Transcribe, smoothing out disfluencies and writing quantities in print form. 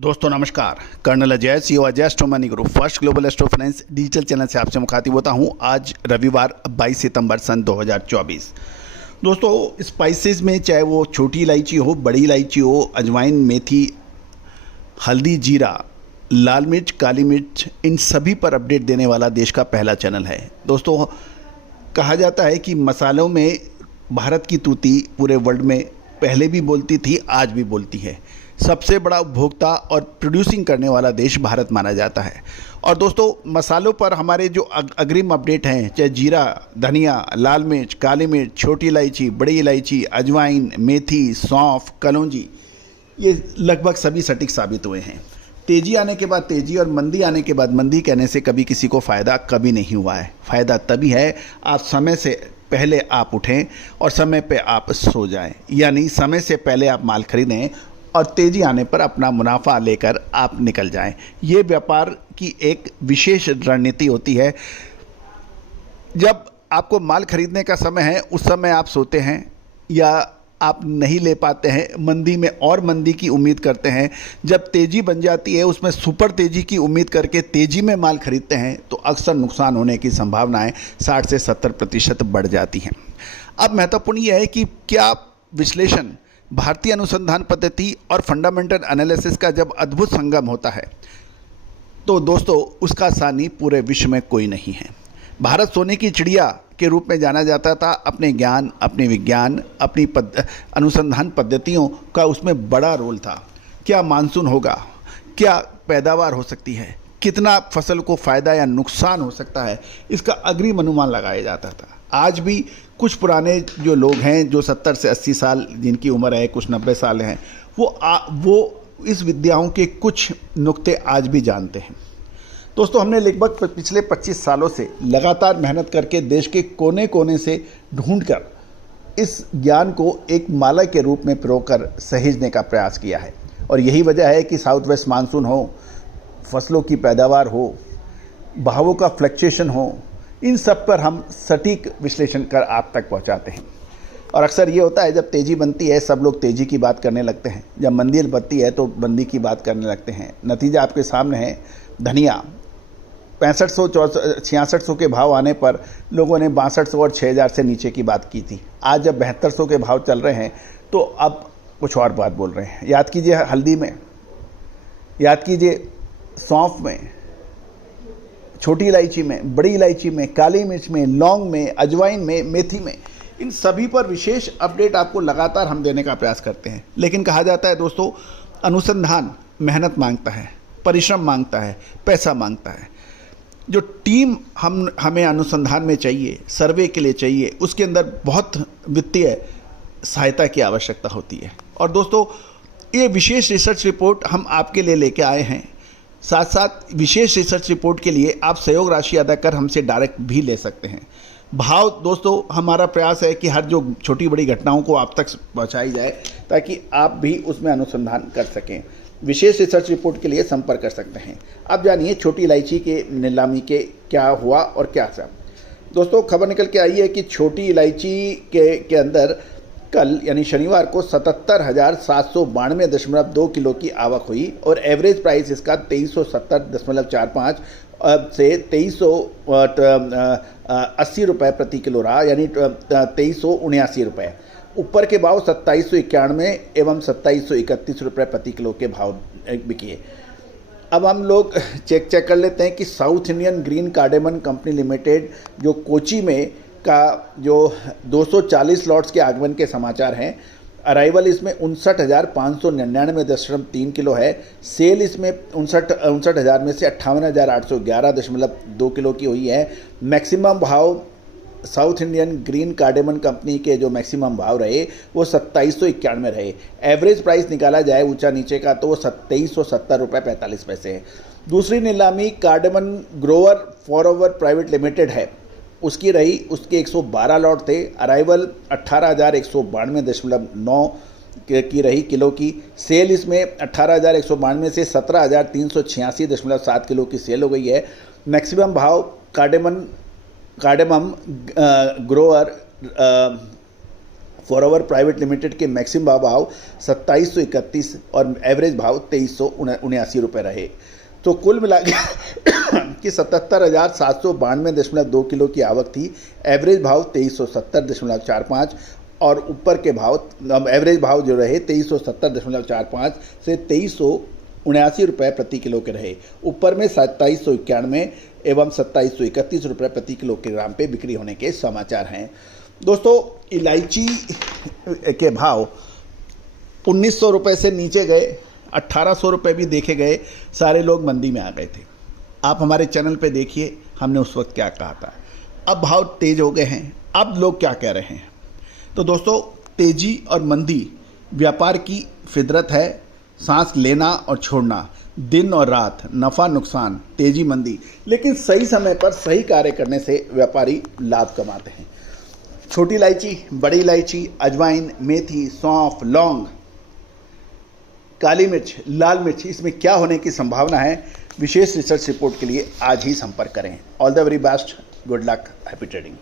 दोस्तों नमस्कार। Colonel Ajay CEO Ajay astro money group first global astro finance digital channel से आपसे मुखातिब होता हूं। आज रविवार 22 सितंबर सन 2024। दोस्तों स्पाइसेस में चाहे वो छोटी इलायची हो, बड़ी इलायची हो, अजवाइन, मेथी, हल्दी, जीरा, लाल मिर्च, काली मिर्च, इन सभी पर अपडेट देने वाला देश का पहला चैनल है। दोस्तों कहा जाता है कि मसालों में भारत की तूती पूरे वर्ल्ड में पहले भी बोलती थी, आज भी बोलती है। सबसे बड़ा उपभोक्ता और प्रोड्यूसिंग करने वाला देश भारत माना जाता है। और दोस्तों मसालों पर हमारे जो अग्रिम अपडेट हैं, चाहे जीरा, धनिया, लाल मिर्च, काली मिर्च, छोटी इलायची, बड़ी इलायची, अजवाइन, मेथी, सौंफ, कलौंजी, ये लगभग सभी सटीक साबित हुए हैं। तेज़ी आने के बाद तेज़ी और मंदी आने के बाद मंदी कहने से कभी किसी को फ़ायदा कभी नहीं हुआ है। फ़ायदा तभी है आप समय से पहले आप उठें और समय पे आप सो जाएं, यानी समय से पहले आप माल खरीदें और तेज़ी आने पर अपना मुनाफा लेकर आप निकल जाएं। ये व्यापार की एक विशेष रणनीति होती है। जब आपको माल खरीदने का समय है उस समय आप सोते हैं या आप नहीं ले पाते हैं, मंदी में और मंदी की उम्मीद करते हैं। जब तेज़ी बन जाती है उसमें सुपर तेज़ी की उम्मीद करके तेज़ी में माल खरीदते हैं तो अक्सर नुकसान होने की संभावनाएं 60 से 70% बढ़ जाती हैं। अब महत्वपूर्ण यह है कि क्या विश्लेषण, भारतीय अनुसंधान पद्धति और फंडामेंटल एनालिसिस का जब अद्भुत संगम होता है तो दोस्तों उसका सानी पूरे विश्व में कोई नहीं है। भारत सोने की चिड़िया के रूप में जाना जाता था। अपने ज्ञान, अपने विज्ञान, अपनी अनुसंधान पद्धतियों का उसमें बड़ा रोल था। क्या मानसून होगा, क्या पैदावार हो सकती है, कितना फसल को फ़ायदा या नुकसान हो सकता है, इसका अग्रिम अनुमान लगाया जाता था। आज भी कुछ पुराने जो लोग हैं, जो 70 से 80 साल जिनकी उम्र है, कुछ 90 साल हैं, वो इस विद्याओं के कुछ नुक्ते आज भी जानते हैं। दोस्तों हमने लगभग पिछले 25 सालों से लगातार मेहनत करके देश के कोने कोने से ढूंढकर इस ज्ञान को एक माला के रूप में पिरो कर सहेजने का प्रयास किया है। और यही वजह है कि साउथ वेस्ट मानसून हो, फसलों की पैदावार हो, भावों का फ्लक्चुएशन हो, इन सब पर हम सटीक विश्लेषण कर आप तक पहुंचाते हैं। और अक्सर ये होता है जब तेज़ी बनती है सब लोग तेज़ी की बात करने लगते हैं, जब मंदी बनती है तो मंदी की बात करने लगते हैं। नतीजा आपके सामने है। धनिया 6500-6600 के भाव आने पर लोगों ने 6200 और 6000 से नीचे की बात की थी। आज जब 7200 के भाव चल रहे हैं तो अब कुछ और बात बोल रहे हैं। याद कीजिए हल्दी में, याद कीजिए सौंफ में, छोटी इलायची में, बड़ी इलायची में, काली मिर्च में, लौंग में, अजवाइन में, मेथी में, इन सभी पर विशेष अपडेट आपको लगातार हम देने का प्रयास करते हैं। लेकिन कहा जाता है दोस्तों अनुसंधान मेहनत मांगता है, परिश्रम मांगता है, पैसा मांगता है। जो टीम हमें अनुसंधान में चाहिए, सर्वे के लिए चाहिए, उसके अंदर बहुत वित्तीय सहायता की आवश्यकता होती है। और दोस्तों ये विशेष रिसर्च रिपोर्ट हम आपके लिए लेके आए हैं। साथ साथ विशेष रिसर्च रिपोर्ट के लिए आप सहयोग राशि अदा कर हमसे डायरेक्ट भी ले सकते हैं। भाव दोस्तों हमारा प्रयास है कि हर जो छोटी बड़ी घटनाओं को आप तक पहुंचाई जाए ताकि आप भी उसमें अनुसंधान कर सकें। विशेष रिसर्च रिपोर्ट के लिए संपर्क कर सकते हैं। अब जानिए छोटी इलायची के नीलामी के क्या हुआ और क्या था। दोस्तों खबर निकल के आई है कि छोटी इलायची के अंदर कल यानी शनिवार को 77,792.2 किलो की आवक हुई और एवरेज प्राइस इसका 2370.45 से 2380 रुपये प्रति किलो रहा, यानी 2379 रुपये। ऊपर के भाव 2791 एवं 2731 रुपये प्रति किलो के भाव बिके। अब हम लोग चेक कर लेते हैं कि South Indian green cardamom company limited जो कोची में का जो 240 लॉट्स के आगमन के समाचार हैं। अराइवल इसमें 59,599.3 किलो है। सेल इसमें 59,000 में से 58,811.2 किलो की हुई है। मैक्सिमम भाव south Indian green cardamom company के जो मैक्सिमम भाव रहे वो 2791 रहे। एवरेज प्राइस निकाला जाए ऊंचा नीचे का तो वो 2370.45 है। दूसरी नीलामी कार्डेमन ग्रोवर फॉरओवर प्राइवेट लिमिटेड है, उसकी रही, उसके 112 लॉट थे। अराइवल 18,192.9 की रही किलो की। सेल इसमें 18,192 से 17,386.7 किलो की सेल हो गई है। मैक्सिमम भाव cardamom grower forever private limited के मैक्सिमम भाव 2731 और एवरेज भाव 2379 रुपये रहे। तो कुल मिला के कि 77,792.2 किलो की आवक थी। एवरेज भाव 2370.45 और ऊपर के भाव एवरेज भाव जो रहे 2370.45 से 2379 रुपये प्रति किलो के रहे। ऊपर में 2791 एवं 2731 रुपये प्रति किलोग्राम पे बिक्री होने के समाचार हैं। दोस्तों, इलायची के भाव 1900 रुपये से नीचे गए, 1800 रुपये भी देखे गए, सारे लोग मंदी में आ गए थे। आप हमारे चैनल पे देखिए हमने उस वक्त क्या कहा था। अब भाव तेज हो गए हैं, अब लोग क्या कह रहे हैं। तो दोस्तों, तेजी और मंदी व्यापार की फितरत है। सांस लेना और छोड़ना, दिन और रात, नफ़ा नुकसान, तेजी मंदी, लेकिन सही समय पर सही कार्य करने से व्यापारी लाभ कमाते हैं। छोटी इलायची, बड़ी इलायची, अजवाइन, मेथी, सौंफ, लौंग, काली मिर्च, लाल मिर्च, इसमें क्या होने की संभावना है, विशेष रिसर्च रिपोर्ट के लिए आज ही संपर्क करें। All the very best, good luck, happy trading.